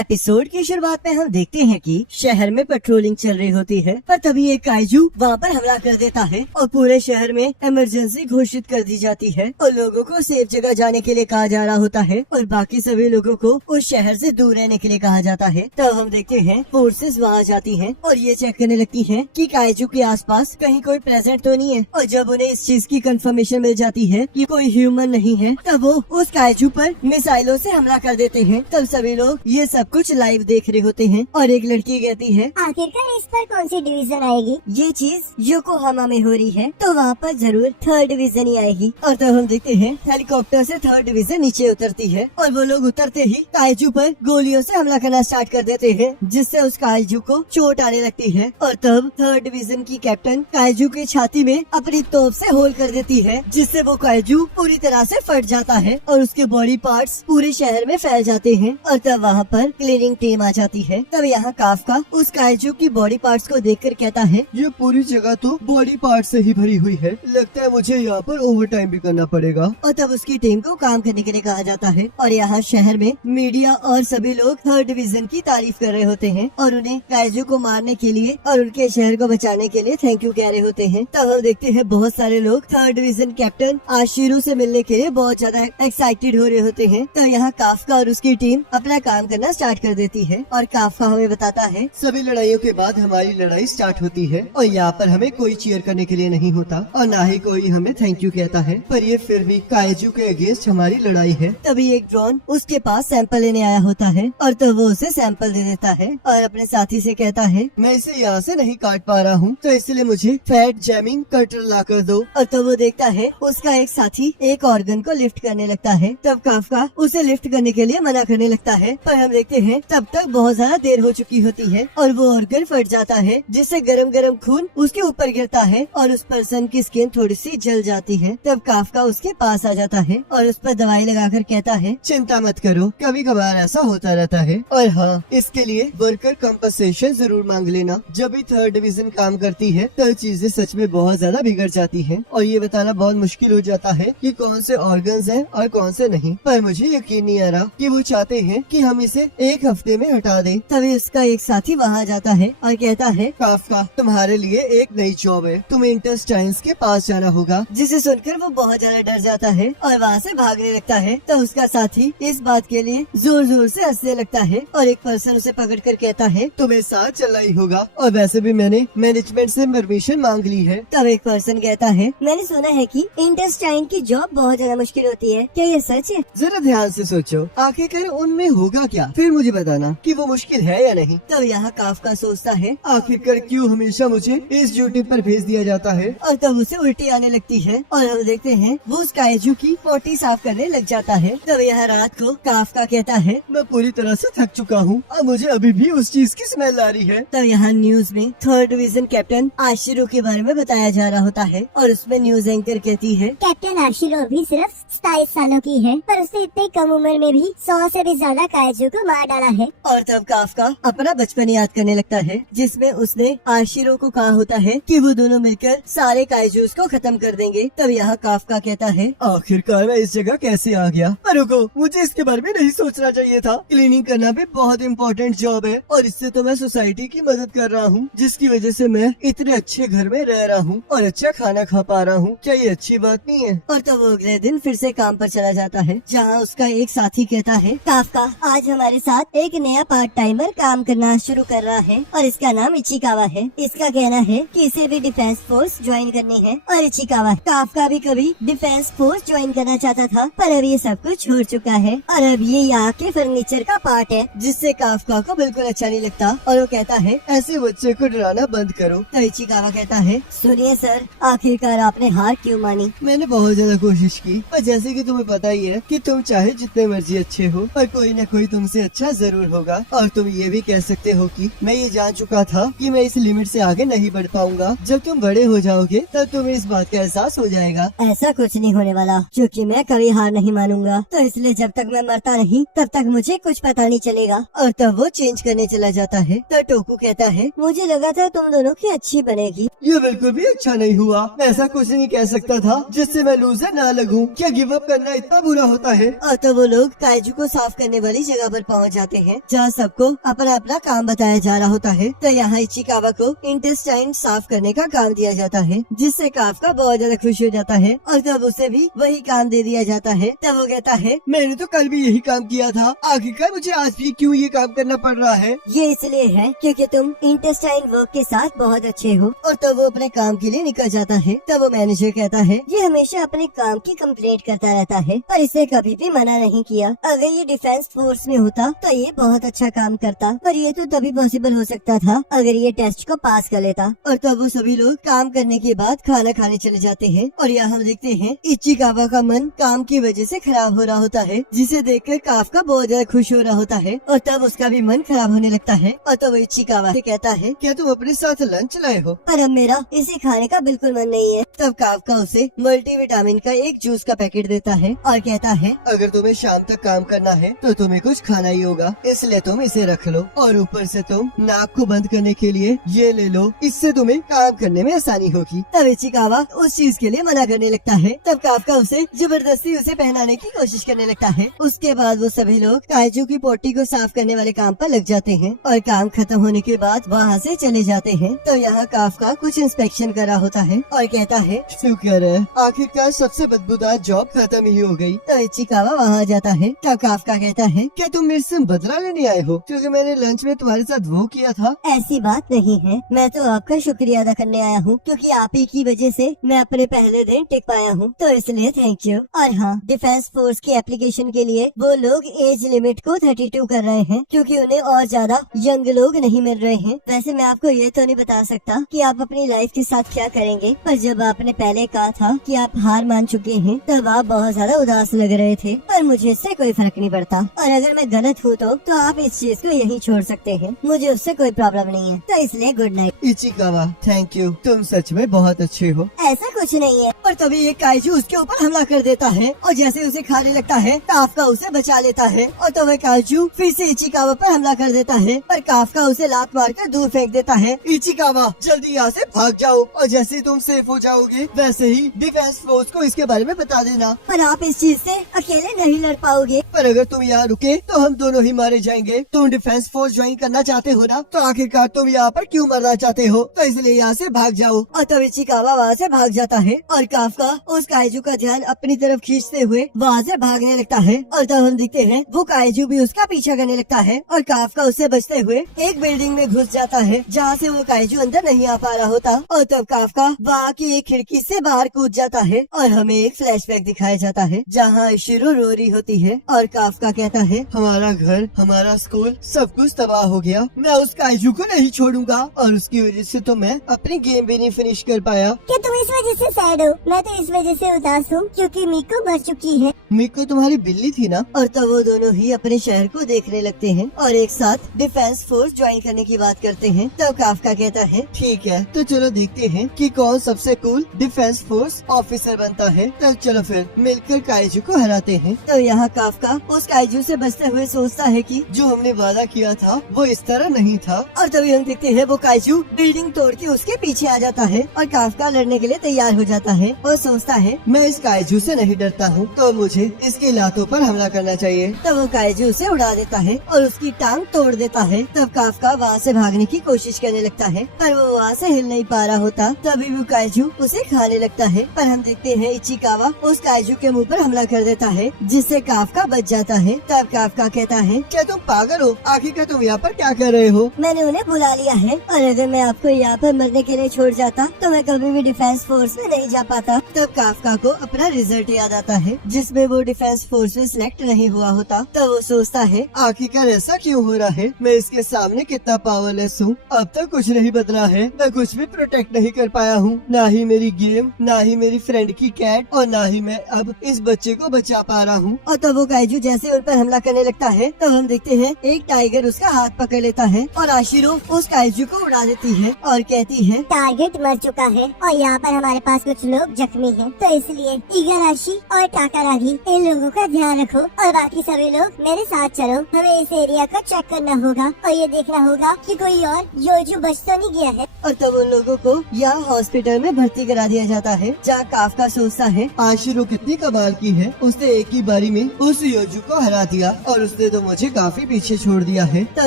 Episode की शुरुआत में हम देखते हैं कि शहर में पेट्रोलिंग चल रही होती है, पर तभी एक काइजू वहाँ पर हमला कर देता है और पूरे शहर में इमरजेंसी घोषित कर दी जाती है और लोगों को सेफ जगह जाने के लिए कहा जा रहा होता है और बाकी सभी लोगों को उस शहर से दूर रहने के लिए कहा जाता है। तब हम देखते हैं फोर्सेस वहाँ जाती हैं और ये चेक करने लगती हैं कि काइजू के आसपास कहीं कोई प्रेजेंट तो नहीं है। और जब उन्हें इस चीज की कंफर्मेशन मिल जाती है कि कोई ह्यूमन नहीं है, तब वो उस काइजू पर मिसाइलों से हमला कर देते हैं। तब सभी लोग ये सब कुछ लाइव देख रहे होते हैं और एक लड़की कहती है, आखिरकार इस पर कौन सी डिवीजन आएगी? ये चीज योकोहामा में हो रही है तो वहाँ पर जरूर थर्ड डिवीजन ही आएगी। और तब हम देखते हैं हेलीकॉप्टर से थर्ड डिवीजन नीचे उतरती है और वो लोग उतरते ही काइजू पर गोलियों से हमला करना स्टार्ट कर देते हैं, जिससे उस काइजू को चोट आने लगती है। और तब थर्ड डिवीजन की कैप्टन काइजू की छाती में अपनी तोप से होल कर देती है, जिससे वो काइजू पूरी तरह से फट जाता है और उसके बॉडी पार्ट्स पूरे शहर में फैल जाते हैं। और तब वहाँ पर क्लीनिंग टीम आ जाती है। तब यहाँ काफका उस काइजू की बॉडी पार्ट्स को देखकर कहता है, ये पूरी जगह तो बॉडी पार्ट से ही भरी हुई है, लगता है मुझे यहाँ पर ओवर टाइम भी करना पड़ेगा। और तब उसकी टीम को काम करने के लिए कहा जाता है और यहाँ शहर में मीडिया और सभी लोग थर्ड डिवीजन की तारीफ कर रहे होते हैं और उन्हें काइजू को मारने के लिए और उनके शहर को बचाने के लिए थैंक यू कह रहे होते हैं। तब हम देखते हैं बहुत सारे लोग थर्ड डिवीजन कैप्टन आशिरो से मिलने के लिए बहुत ज्यादा एक्साइटेड हो रहे होते हैं। तो यहाँ काफका और उसकी टीम अपना काम करना स्टार्ट कर देती है और काफका हमें बताता है, सभी लड़ाइयों के बाद हमारी लड़ाई स्टार्ट होती है और यहाँ पर हमें कोई चीयर करने के लिए नहीं होता और ना ही कोई हमें थैंक यू कहता है, पर ये फिर भी काइजू के अगेंस्ट हमारी लड़ाई है। तभी एक ड्रोन उसके पास सैंपल लेने आया होता है और तब वो उसे सैंपल दे देता है और अपने साथी से कहता है, मैं इसे यहाँ से नहीं काट पा रहा हूँ, तो इसलिए मुझे फैट जैमिंग कटर ला कर दो। और तब वो देखता है उसका एक साथी एक ऑर्गन को लिफ्ट करने लगता है। तब काफका उसे लिफ्ट करने के लिए मना करने लगता है, पर हम देखते हैं तब तक बहुत ज्यादा देर हो चुकी होती है और वो ऑर्गन फट जाता है, जिससे गरम गरम खून उसके ऊपर गिरता है और उस पर्सन की स्किन थोड़ी सी जल जाती है। तब काफका उसके पास आ जाता है और उस पर दवाई लगाकर कहता है, चिंता मत करो, कभी कभार ऐसा होता रहता है और हाँ, इसके लिए वर्कर कम्पनसेशन जरूर मांग लेना। जब भी थर्ड डिवीजन काम करती है तो चीजें सच में बहुत ज्यादा बिगड़ जाती हैं और ये बताना बहुत मुश्किल हो जाता है कि कौन से ऑर्गन्स हैं और कौन से नहीं। पर मुझे यकीन नहीं आ रहा कि वो चाहते हैं कि हम इसे एक हफ्ते में हटा दें। तभी उसका एक साथी वहाँ जाता है और कहता है, काफका, तुम्हारे लिए एक नई जॉब है, तुम्हें इंटेस्टाइन्स के पास जाना होगा। जिसे सुनकर वो बहुत ज्यादा डर जाता है और वहाँ से भागने लगता है। तो उसका साथी इस बात के लिए जोर जोर से हंसने लगता है और एक पर्सन उसे पकड़कर कहता है, तुम्हें साथ चलना ही होगा और वैसे भी मैंने मैनेजमेंट से परमिशन मांग ली है। तब एक पर्सन कहता है, मैंने सुना है कि इंटेस्टाइन की जॉब बहुत ज्यादा मुश्किल होती है, क्या ये सच है? जरा ध्यान से सोचो, आखिरकार उनमें होगा क्या, फिर मुझे बताना कि वो मुश्किल है या नहीं। तब यहाँ काफका सोचता है, आखिरकार क्यों हमेशा मुझे इस ड्यूटी पर भेज दिया जाता है। और तब उसे उल्टी आने लगती है और हम देखते हैं वो उस काइजू की पोटी साफ करने लग जाता है। तब यहाँ रात को काफका कहता है, मैं पूरी तरह से थक चुका हूँ और मुझे अभी भी उस चीज की स्मेल आ रही है। तब यहाँ न्यूज में थर्ड डिवीजन कैप्टन आशिरो के बारे में बताया जा रहा होता है और उसमें न्यूज एंकर कहती है, कैप्टन आशिरो भी सिर्फ 27 सालों की है, पर उसने इतनी कम उम्र में भी 100 से भी ज्यादा काइजू को मार डाला है। और तब काफका अपना बचपन याद करने लगता है, जिसमें उसने आशिरो को कहा होता है कि वो दोनों मिलकर सारे काइजूस को खत्म कर देंगे। तब यहाँ काफका कहता है, आखिरकार मैं इस जगह कैसे आ गया। पर रुको, मुझे इसके बारे में नहीं सोचना चाहिए था। क्लीनिंग करना भी बहुत इम्पोर्टेंट जॉब है और इससे तो मैं सोसाइटी की मदद कर रहा हूँ, जिसकी वजह से मैं इतने अच्छे घर में रह रहा हूँ और अच्छा खाना खा पा रहा हूँ। क्या ये अच्छी बात नहीं है? और तब वो अगले दिन फिर से काम पर चला जाता है, जहाँ उसका एक साथी कहता है, काफका आज हमारे साथ एक नया पार्ट टाइमर काम करना शुरू कर रहा है और इसका नाम इचिकावा है। इसका कहना है कि इसे भी डिफेंस फोर्स ज्वाइन करनी है। और इचिकावा, काफका भी कभी डिफेंस फोर्स ज्वाइन करना चाहता था, पर अब ये सब कुछ छोड़ चुका है और अब ये यहाँ के फर्नीचर का पार्ट है, जिससे काफका को बिल्कुल अच्छा नहीं लगता और वो कहता है, ऐसे बच्चे को डराना बंद करो। तो इचिकावा कहता है, सुनिए सर, आखिरकार आपने हार क्यों मानी? मैंने बहुत ज्यादा कोशिश की, पर जैसे कि तुम्हें पता ही है कि तुम चाहे जितने मर्जी अच्छे हो, पर कोई न कोई तुमसे अच्छा जरूर होगा। और तुम ये भी कह सकते हो कि मैं ये जान चुका था कि मैं इस लिमिट से आगे नहीं बढ़ पाऊंगा। जब तुम बड़े हो जाओगे तब तुम्हें इस बात का एहसास हो जाएगा। ऐसा कुछ नहीं होने वाला, क्योंकि मैं कभी हार नहीं मानूंगा। तो इसलिए जब तक मैं मरता नहीं तब तक मुझे कुछ पता नहीं चलेगा। और तब वो चेंज करने चला जाता है। तो टोकू कहता है, मुझे लगा था तुम दोनों की अच्छी बनेगी। ये बिल्कुल भी अच्छा नहीं हुआ। ऐसा कुछ नहीं कह सकता था जिससे मैं लूजर ना लगूं। क्या गिव अप करना इतना बुरा होता है? और तो वो लोग काइजू को साफ करने वाली जगह पर पहुंच पहुंच जाते हैं जहाँ सबको अपना अपना काम बताया जा रहा होता है। तो यहाँ इचिकावा को इंटेस्टाइन साफ करने का काम दिया जाता है, जिससे काफका बहुत ज्यादा खुश हो जाता है और तब उसे भी वही काम दे दिया जाता है। तब वो कहता है, मैंने तो कल भी यही काम किया था, आखिरकार मुझे आज भी क्यों ये काम करना पड़ रहा है? ये इसलिए है क्योंकि तुम इंटेस्टाइन वर्क के साथ बहुत अच्छे हो। और तब वो अपने काम के लिए निकल जाता है। तब वो मैनेजर कहता है, ये हमेशा अपने काम की कंप्लेंट करता रहता है, पर इसे कभी भी मना नहीं किया। अगर ये डिफेंस फोर्स में होता तो ये बहुत अच्छा काम करता, पर ये तो तभी पॉसिबल हो सकता था अगर ये टेस्ट को पास कर लेता। और तब वो सभी लोग काम करने के बाद खाना खाने चले जाते हैं। और यहाँ हम देखते हैं इचिकावा का मन काम की वजह से खराब हो रहा होता है, जिसे देखकर काफका बहुत ज्यादा खुश हो रहा होता है। और तब उसका भी मन खराब होने लगता है। और तब वो इचिकावा से कहता है, क्या तुम अपने साथ लंच लाए हो? पर अब मेरा इसे खाने का बिल्कुल मन नहीं है। तब काफका उसे मल्टीविटामिन का एक जूस का पैकेट देता है और कहता है, अगर तुम्हें शाम तक काम करना है तो तुम्हें कुछ खाना ही होगा, इसलिए तुम इसे रख लो। और ऊपर से तुम नाक को बंद करने के लिए ये ले लो, इससे तुम्हें काम करने में आसानी होगी। तब इचिकावा उस चीज के लिए मना करने लगता है। तब काफका उसे जबरदस्ती उसे पहनाने की कोशिश करने लगता है। उसके बाद वो सभी लोग काइजू की पोटी को साफ करने वाले काम पर लग जाते हैं और काम खत्म होने के बाद वहाँ से चले जाते हैं। तो यहाँ काफका कुछ इंस्पेक्शन कर रहा होता है और कहता है, शुक्र है आखिरकार सबसे बदबूदार जॉब खत्म ही हो गई। तो इचिकावा वहाँ जाता है। तब काफका कहता है, क्या तुम मेरे से बदला लेने आए हो क्योंकि मैंने लंच में तुम्हारे साथ वो किया था? ऐसी बात नहीं है, मैं तो आपका शुक्रिया अदा करने आया हूँ क्योंकि आप ही की वजह से मैं अपने पहले दिन टिक पाया हूँ, तो इसलिए थैंक यू। और हाँ, डिफेंस फोर्स की एप्लीकेशन के लिए वो लोग एज लिमिट को 32 कर रहे हैं क्योंकि उन्हें और ज्यादा यंग लोग नहीं मिल रहे हैं। वैसे मैं आपको ये तो नहीं बता सकता कि आप अपनी लाइफ के साथ क्या करेंगे, पर जब आपने पहले कहा था कि आप हार मान चुके हैं तब आप बहुत ज्यादा उदास लग रहे थे, पर मुझे इससे कोई फर्क नहीं पड़ता। और अगर मैं गलत हूँ तो आप इस चीज को यहीं छोड़ सकते हैं, मुझे उससे कोई प्रॉब्लम नहीं है। तो इसलिए good night. Ichikawa thank you, तुम सच में बहुत अच्छे हो। ऐसा कुछ नहीं है। और तभी एक काइजू उसके ऊपर हमला कर देता है और जैसे उसे खाने लगता है काफका उसे बचा लेता है। और तो वह काइजू फिर से इचिकावा पर हमला कर देता है, पर काफका उसे लात मारकर दूर फेंक देता है। इचिकावा जल्दी यहाँ से भाग जाओ और जैसे ही तुम सेफ हो जाओगे वैसे ही डिफेंस फोर्स को इसके बारे में बता देना। पर आप इस चीज से अकेले नहीं लड़ पाओगे। पर अगर तुम यहाँ रुके तो हम दोनों ही मारे जाएंगे। तुम डिफेंस फोर्स ज्वाइन करना चाहते हो ना, तो आखिरकार तुम यहाँ पर क्यों मरना चाहते हो? तो इसलिए यहाँ से भाग जाओ। और तब इचिकावा वहाँ से भाग जाता है और काफका उस काइजू का ध्यान अपनी तरफ खींचते हुए वहाँ से भागने लगता है। और तब हम देखते हैं वो काइजू भी उसका पीछा करने लगता है और काफका उससे बचते हुए एक बिल्डिंग में घुस जाता है जहाँ से वो काइजू अंदर नहीं आ पा रहा होता। और तब काफका वहाँ की एक खिड़की से बाहर कूद जाता है और हमें एक फ्लैशबैक दिखाया जाता है जहाँ शिरो रो रही होती है और काफका कहता है, हमारा घर, हमारा स्कूल, सब कुछ तबाह हो गया। मैं उस काइजू को नहीं छोड़ूंगा और उसकी वजह से तो मैं अपनी गेम भी नहीं फिनिश कर पाया। क्या तुम इस वजह से सैड हो? मैं तो इस वजह से उदास हूँ क्योंकि मिको मर चुकी है। मिको तुम्हारी बिल्ली थी ना? और तब वो दोनों ही अपने शहर को देखने लगते हैं और एक साथ डिफेंस फोर्स ज्वाइन करने की बात करते हैं। तब काफका कहता है, ठीक है तो चलो देखते हैं कि कौन सबसे कूल डिफेंस फोर्स ऑफिसर बनता है। तब चलो फिर मिलकर काइजू को हराते हैं। तो यहाँ काफका उस काइजू से बचते हुए सोचता है कि जो हमने वादा किया था वो इस तरह नहीं था। और तभी हम देखते हैं वो काइजू बिल्डिंग तोड़ के उसके पीछे आ जाता है और काफका लड़ने के लिए तैयार हो जाता है और सोचता है, मैं इस काइजू से नहीं डरता हूँ, तो मुझे इसके लातों पर हमला करना चाहिए। तब वो काइजू उसे उड़ा देता है और उसकी टांग तोड़ देता है। तब काफका वहाँ से भागने की कोशिश करने लगता है, पर वो वहाँ से हिल नहीं पा रहा होता। तभी वो काइजू उसे खाने लगता है, पर हम देखते हैं इचिकावा उस काइजू के मुंह पर हमला कर देता है जिससे काफका बच जाता है। तब काफका कहता है, क्या तुम पागल हो? आखिरकार तुम यहाँ पर क्या कर रहे हो? मैंने उन्हें बुला लिया है और अगर मैं आपको यहाँ पर मरने के लिए छोड़ जाता तो मैं कभी भी डिफेंस फोर्स में नहीं जा पाता। तब काफका को अपना रिजल्ट याद आता है जिसमें वो डिफेंस फोर्स में सिलेक्ट नहीं हुआ होता। तब वो सोचता है, आखिरकार ऐसा क्यों हो रहा है? मैं इसके सामने कितना पावरलेस हूँ। अब तक कुछ नहीं बदला है, मैं कुछ भी प्रोटेक्ट नहीं कर पाया हूँ, ना ही मेरी गेम, ना ही मेरी फ्रेंड की कैट और ना ही मैं अब इस बच्चे को बचा पा रहा हूँ। और तब वो काइजू जैसे उन पर हमला करने लगता है तब हम देखते हैं एक टाइगर उसका हाथ पकड़ लेता है और आशिरो उस काइजू को उड़ा देती है और कहती है, टारगेट मर चुका है और यहाँ पर हमारे पास कुछ लोग जख्मी हैं, तो इसलिए इगाराशी और टाकारागी इन लोगों का ध्यान रखो और बाकी सभी लोग मेरे साथ चलो। हमें इस एरिया को चेक करना होगा और ये देखना होगा कि कोई और योजू बच तो नहीं गया है। और तब उन लोगों को यहाँ हॉस्पिटल में भर्ती करा दिया जाता है जहाँ काफका सोचता है, आशिरो कितनी कमाल की है, उसने एक ही बारी में उस योजू को हरा दिया और उसने तो मुझे काफी पीछे छोड़ दिया है। तो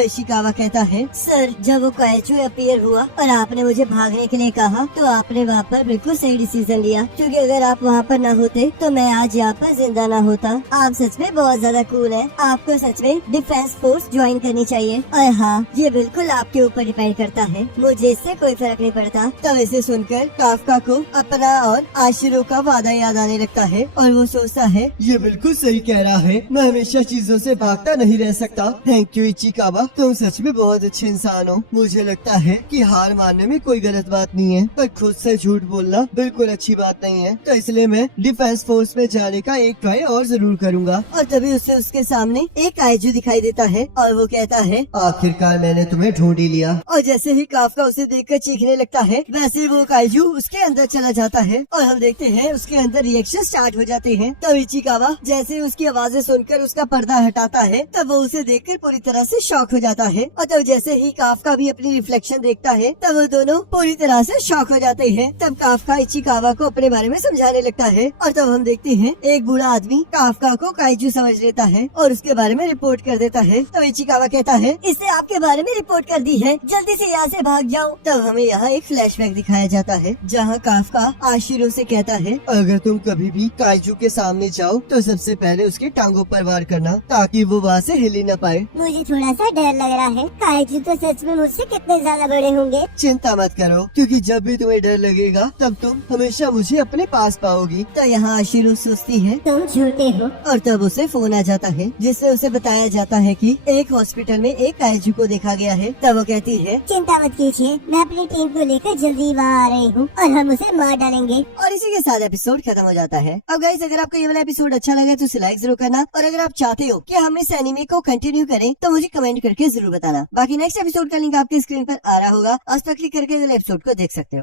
इशिकावा कहता है, सर, जब वो काइजू अपीयर हुआ और आपने मुझे भागने के लिए कहा तो आपने वहाँ पर बिल्कुल सही डिसीजन लिया, क्योंकि अगर आप वहाँ पर न होते तो मैं आज यहाँ पर जिंदा न होता। आप सच में बहुत ज्यादा कूल है। आपको सच में डिफेंस फोर्स ज्वाइन करनी चाहिए। और हाँ, ये बिल्कुल आपके ऊपर डिपेंड करता है, मुझे इससे कोई फर्क नहीं पड़ता। तब इसे सुनकर काफका को अपना और आशिरो का वादा याद आने लगता है और वो सोचता है, ये बिल्कुल सही कह रहा है। मैं हमेशा चीजों से भागता नहीं रह सकता। थैंक यू इचिकावा, तुम सच में बहुत अच्छे इंसान हो। मुझे लगता है कि हार मानने में कोई गलत बात नहीं है, पर खुद से झूठ बोलना बिल्कुल अच्छी बात नहीं है। तो इसलिए मैं डिफेंस फोर्स में जाने का एक ट्राई और जरूर करूँगा। और तभी उसे उसके सामने एक काइजू दिखाई देता है और वो कहता है, आखिरकार मैंने तुम्हें ढूंढ ही लिया। और जैसे ही काफका उसे देखकर चीखने लगता है, वैसे ही वो काइजू उसके अंदर चला जाता है और हम देखते हैं उसके अंदर रिएक्शन स्टार्ट हो जाते हैं। तब इचिकावा जैसे ही उसकी आवाजें सुनकर उसका पर्दा हटाता है, तब वो उसे देखकर पूरी तरह से शॉक हो जाता है। और तब जैसे ही काफका भी अपनी रिफ्लेक्शन देखता है, तब वो दोनों पूरी तरह से शॉक हो जाते हैं। तब काफका इचिकावा को अपने बारे में समझाने लगता है और तब हम देखते हैं एक बूढ़ा आदमी काफका को काइजू समझ लेता है और उसके बारे में रिपोर्ट कर देता है। तब इचिकावा कहता है, इसने आपके बारे में रिपोर्ट कर दी है, जल्दी से यहाँ से भाग जाओ। तब हमें यहाँ एक फ्लैशबैक दिखाया जाता है जहाँ काफका आशिरो से कहता है, अगर तुम कभी भी काइजू के सामने जाओ तो सबसे पहले उसके टांगों पर वार करना, ताकि वो वहाँ से हिल ही न पाए। मुझे थोड़ा सा डर लग रहा है। काइजू तो सच में मुझसे कितने ज्यादा बड़े होंगे। चिंता मत करो, क्योंकि जब भी तुम्हें डर लगेगा तब तुम हमेशा मुझे अपने पास पाओगी। तो यहाँ आशिरो सोचती है तुम झूठे हो। और तब उसे फोन आ जाता है जिससे उसे बताया जाता है कि एक हॉस्पिटल में एक काइजू को देखा गया है। तब वो कहती है, चिंता मत कीजिए, मैं अपनी टीम को लेकर जल्दी वहाँ आ रही हूँ और हम उसे मार डालेंगे। और इसी के साथ एपिसोड खत्म हो जाता है। अब गाइस, अगर आपको ये वाला एपिसोड अच्छा लगा तो उसे लाइक जरूर करना, और अगर आप चाहते हो कि हम इस एनिमे को कंटिन्यू करें तो मुझे कमेंट करके जरूर बताना। बाकी नेक्स्ट एपिसोड का लिंक आपके स्क्रीन पर आ रहा होगा, उस पर क्लिक करके अगले एपिसोड को देख सकते हो।